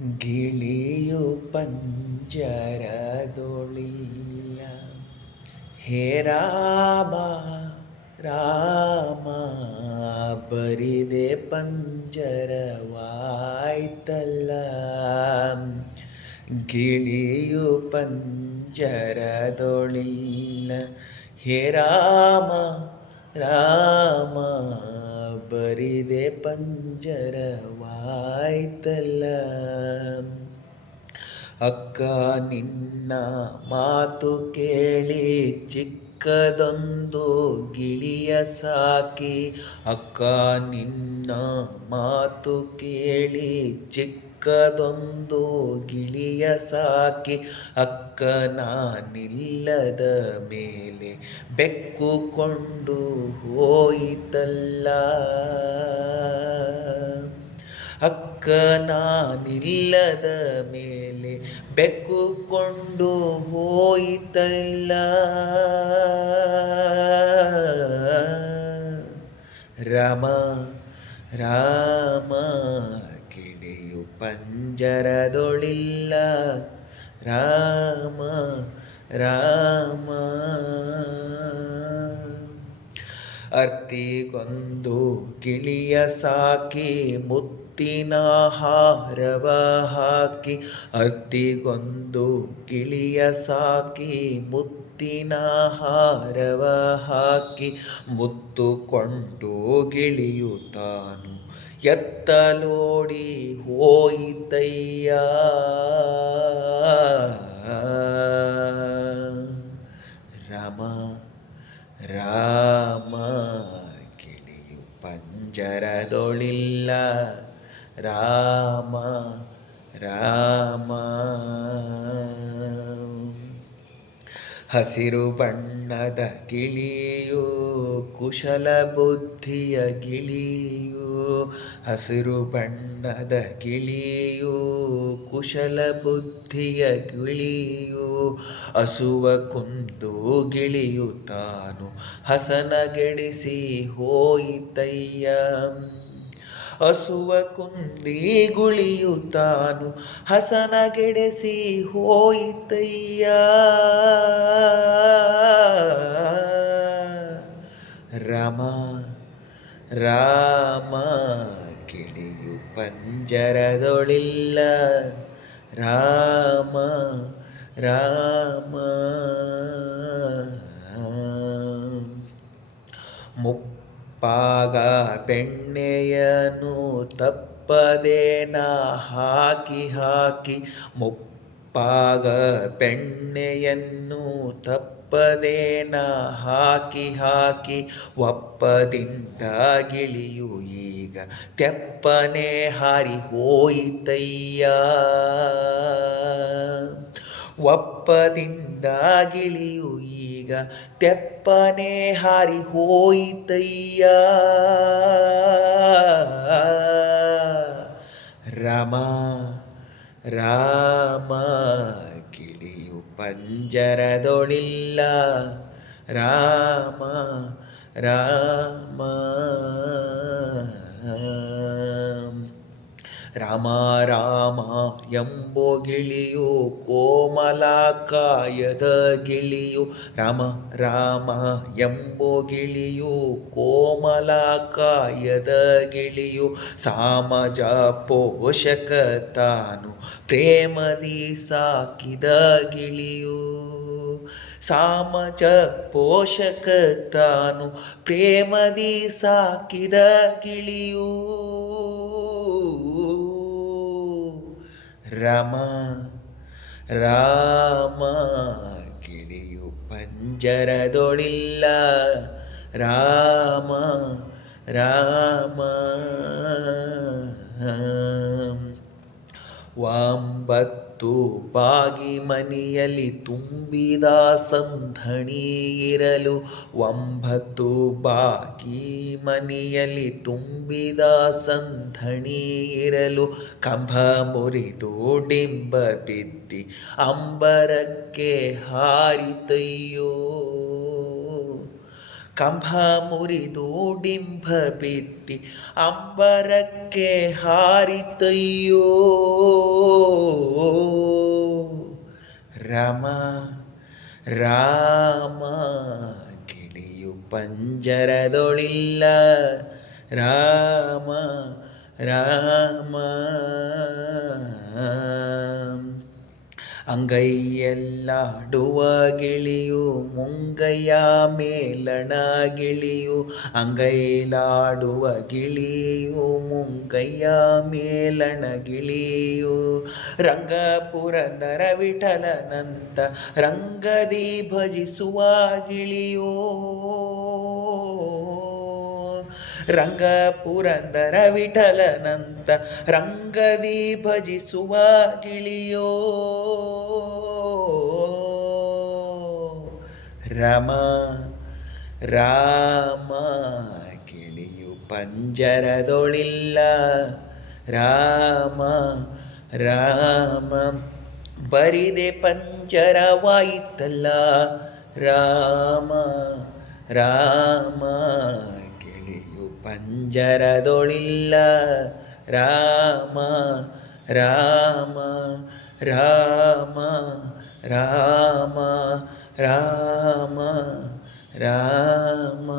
ಗಿಳಿಯು ಪಂಜರದೊಳಿಲ್ಲ ಹೇ ರಾಮ ರಾಮ ಬರಿದೆ ಪಂಜರವಾಯ್ತಲ್ಲ ಗಿಳಿಯು ಪಂಜರದೊಳಿಲ್ಲ ಹೇ ರಾಮ ರಾಮ ಬರಿದೆ ಪಂಜರವಾಯ್ತಲ್ಲ. ಅಕ್ಕ ನಿನ್ನ ಮಾತು ಕೇಳಿ ಚಿಕ್ಕದೊಂದು ಗಿಳಿಯ ಸಾಕಿ. ಅಕ್ಕ ನಿನ್ನ ಮಾತು ಕೇಳಿ ಚಿಕ್ಕದೊಂದು ಗಿಳಿಯ ಸಾಕಿ ಅಕ್ಕ ನಾನಿಲ್ಲದ ಮೇಲೆ ಬೆಕ್ಕುಕೊಂಡು ಹೋಯಿತಲ್ಲ. ಅಕ್ಕ ನಾನಿಲ್ಲದ ಮೇಲೆ ಬೆಕ್ಕುಕೊಂಡು ಹೋಯಿತಲ್ಲ. ರಮ, ರಾಮ ಗಿಳಿಯು ಪಂಜರದೊಳಿಲ್ಲ. ರಾಮ ರಾಮ. ಅರ್ತಿಗೊಂದು ಗಿಳಿಯ ಸಾಕಿ ಮುತ್ತಿನ ಹಾರವ ಹಾಕಿ ಅರ್ತಿಗೊಂದು ಗಿಳಿಯ ಸಾಕಿ ಮುತ್ತಿನ ಹಾರವ ಹಾಕಿ ಮುತ್ತುಕೊಂಡು ಗಿಳಿಯು ತಾನು ಎತ್ತಲೋಡಿ ಹೋಯಿತಯ್ಯ. ರಾಮ ರಾಮ ಕಿಳಿಯು ಪಂಜರದೊಳಿಲ್ಲ. ರಾಮ ರಾಮ. ಹಸಿರು ಬಣ್ಣದ ಗಿಳಿಯು, ಕುಶಲ ಬುದ್ಧಿಯ ಗಿಳಿಯು, ಹಸಿರು ಬಣ್ಣದ ಗಿಳಿಯು, ಕುಶಲ ಬುದ್ಧಿಯ ಗಿಳಿಯು, ಹಸುವ ಕುಂದು ಗಿಳಿಯು ತಾನು ಹಸನಗೆಡಿಸಿ ಹೋಯಿತಯ್ಯ. ಹಸುವ ಕುಂದಿ ಗುಳಿಯುತ್ತಾನು ಹಸನ ಹಸನಗೆಡೆಸಿ ಹೋಯಿತಯ್ಯ. ರಾಮ ರಾಮ ಕಿಡಿಯು ಪಂಜರದೊಳಿಲ್ಲ. ರಾಮ ರಾಮ. ಮುಪ್ಪಾಗ ಬೆಣ್ಣೆಯನು ತಪ್ಪದೇನ ಹಾಕಿ ಹಾಕಿ ಮುಪ್ಪಾಗ ಬೆಣ್ಣೆಯನ್ನು ತಪ್ಪದೇನ ಹಾಕಿ ಹಾಕಿ ಒಪ್ಪದಿಂದ ಗಿಳಿಯು ಈಗ ತೆಪ್ಪನೆ ಹಾರಿ ಹೋಯಿತಯ್ಯ. ಒಪ್ಪದಿಂದ ಗಿಳಿಯು ಈಗ ತೆಪ್ಪನೆ ಹಾರಿ ಹೋಯಿತಯ್ಯ. ರಾಮ ರಾಮ ಗಿಳಿಯು ಪಂಜರದೊಳಿಲ್ಲ. ರಾಮ ರಾಮ. ರಾಮ ರಾಮ ಎಂಬೋ ಗಿಳಿಯು. ಕೋಮಲ ಕಾಯದ ಗಿಳಿಯು. ರಾಮ ರಾಮ ಎಂಬೋ ಗಿಳಿಯು ಕೋಮಲ ಕಾಯದ ಗಿಳಿಯು ಸಾಮಜ ಪೋಷಕ ತಾನು ಪ್ರೇಮದಿ ಸಾಕಿದ ಗಿಳಿಯು. ಸಾಮಜ ಪೋಷಕ ತಾನು ಪ್ರೇಮದಿ ಸಾಕಿದ ಗಿಳಿಯೂ. ರಾಮ ರಾಮ ಗಿಳಿಯು ಪಂಜರದೊಳಿಲ್ಲ ರಾಮ ರಾಮ ಒಂಬತ್ತು ಬಾಗಿ ಮನೆಯಲ್ಲಿ ತುಂಬಿದ ಸಂಧಣಿ ಇರಲು ಒಂಬತ್ತು ಬಾಗಿ ಮನೆಯಲ್ಲಿ ತುಂಬಿದ ಸಂಧಣಿ ಇರಲು ಕಂಬ ಮುರಿದು ಡಿಂಬ ಬಿದ್ದಿ ಅಂಬರಕ್ಕೆ ಹಾರಿತಯ್ಯೋ ಕಂಭ ಮುರಿದು ಡಿಂಭ ಬಿತ್ತಿ ಅಂಬರಕ್ಕೆ ಹಾರಿತಯ್ಯೋ ರಾಮ ರಾಮ ಗಿಳಿಯು ಪಂಜರದೊಳಿಲ್ಲ ರಾಮ ರಾಮ ಅಂಗೈಯಲ್ಲಾಡುವ ಗಿಳಿಯು, ಮುಂಗೈಯ ಮೇಲಣ ಗಿಳಿಯು, ಅಂಗೈಲಾಡುವ ಗಿಳಿಯು ಮುಂಗಯ್ಯ ಮೇಲಣ ಗಿಳಿಯು. ರಂಗಪುರಂದರ ವಿಠಲನಂತ ರಂಗದಿ ಭಜಿಸುವ ಗಿಳಿಯೋ. ರಂಗಪುರಂದರ ವಿಠಲನಂತ ರಂಗದಿ ಭಜಿಸುವ ಗಿಳಿಯೋ. ರಮ, ರಾಮ ಗಿಳಿಯು ಪಂಜರದೊಳಿಲ್ಲ. ರಾಮ ರಾಮ ಬರಿದೆ ಪಂಜರವಾಯಿತಲ್ಲ. ರಾಮ ರಾಮ ಗಿಳಿಯು ಪಂಜರದೊಳಿಲ್ಲ. ರಾಮ ರಾಮ ರಾಮ ರಾಮ ರಾಮ ರಾಮ